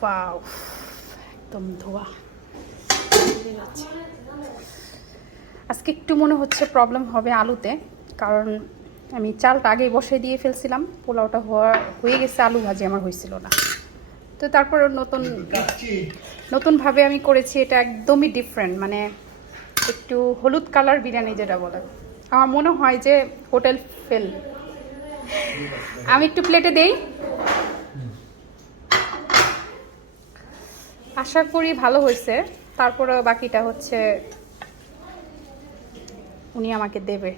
Wow, একদম ধোয়া। আজকে একটু মনে হচ্ছে প্রবলেম হবে আলুতে, কারণ আমি চালটা আগেই বসিয়ে দিয়ে ফেলছিলাম। পোলাওটা হয়ে গেছে, আলু ভাজি আমার হয়েছিল না। তো তারপর নতুনভাবে আমি করেছি, এটা একদমই ডিফারেন্ট, মানে একটু হলুদ কালার বিরিয়ানি যেটা বলে। আমার মনে হয় যে হোটেল ফেল। আমি একটু প্লেটে দেই, আশা করি ভালো হয়েছে। তারপরে বাকিটা হচ্ছে উনি আমাকে দেবে।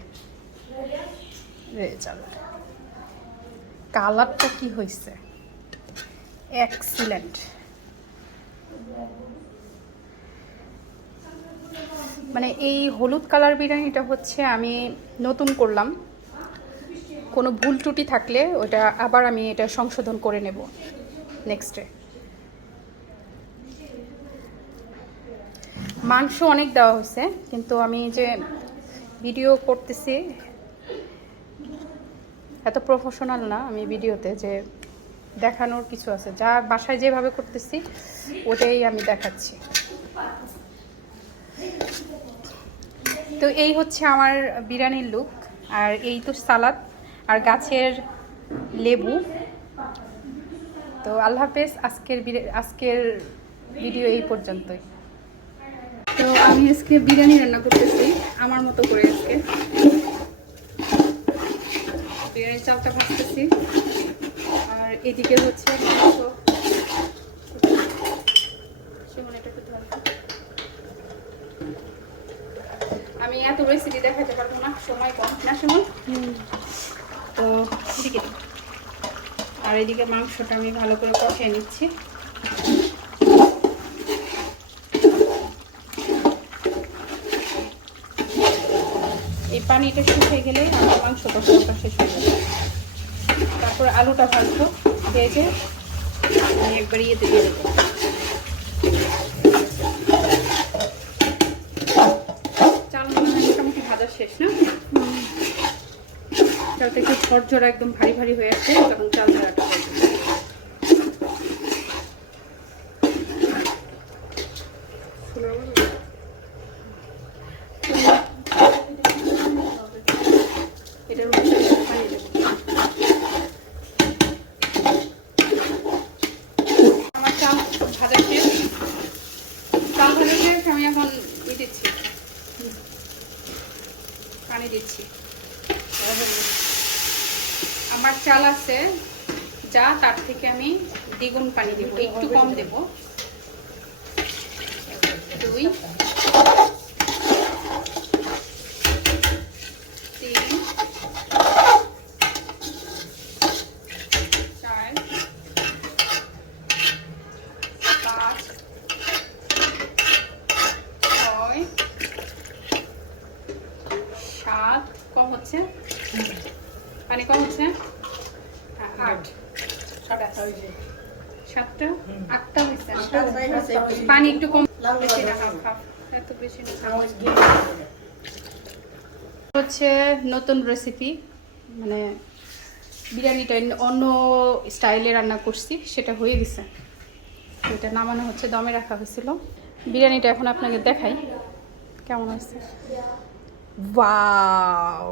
কালারটা কি হয়েছে, এক্সিলেন্ট। মানে এই হলুদ কালার বিরিয়ানিটা হচ্ছে আমি নতুন করলাম। কোনো ভুল ত্রুটি থাকলে ওটা আবার আমি এটা সংশোধন করে নেব নেক্সটে। মাংস অনেক দেওয়া হয়েছে, কিন্তু আমি যে ভিডিও করতেছি এত প্রফেশনাল না আমি ভিডিওতে, যে দেখানোর কিছু আছে। যা বাসায় যেভাবে করতেছি ওটাই আমি দেখাচ্ছি। তো এই হচ্ছে আমার বিরিয়ানির লুক। আর এই তো সালাদ আর গাছের লেবু। তো আল্লাহ হাফেজ, আজকের ভিডিও এই পর্যন্তই। তো আমি আজকে বিরিয়ানি রান্না করতেছি আমার মতো করে। আজকে বিরিয়ানির চালটা ভাজতেছি, আর এদিকে হচ্ছে মাংস। আমি এত রেসিপি দেখাতে পারবো না, সময় কম না সুমন। তো এদিকে, আর এদিকে মাংসটা আমি ভালো করে কষিয়ে নিচ্ছি। এই পানিটা শুকিয়ে গেলে আমার মাংস কষানোটা শেষ হয়ে যাবে। তারপর আলুটা ভাজবো, ভেজে আমি একবার ইয়েতে দিয়ে দেবো। চাল মোটামুটি ভাজা শেষ না? চালটা একটু ঝরঝরা একদম ভারী ভারী হয়ে আসছে, তখন চাল ঝাড়াটা হয়ে যাবে। এটার মধ্যে পানি দেবো। আমার চাল ভাজা শেষ, চাল ভাজা শেষ। আমি এখন দিচ্ছি, পানি দিচ্ছি। আমার চাল আছে যা, তার থেকে আমি দ্বিগুণ পানি দেবো, একটু কম দেবো। 2 3 4 5 6 7, কম হচ্ছে পানি, কম হচ্ছে 8, 7টা 8টা হয়েছে। পানি একটু কম, বেশি না, হাফ এত বেশি না। হচ্ছে নতুন রেসিপি, মানে বিরিয়ানিটা অন্য স্টাইলে রান্না করছি, সেটা হয়ে গেছে। এটা নামানো হচ্ছে, দমে রাখা হয়েছিল। বিরিয়ানিটা এখন আপনাকে দেখাই কেমন হয়েছে। ওয়াও।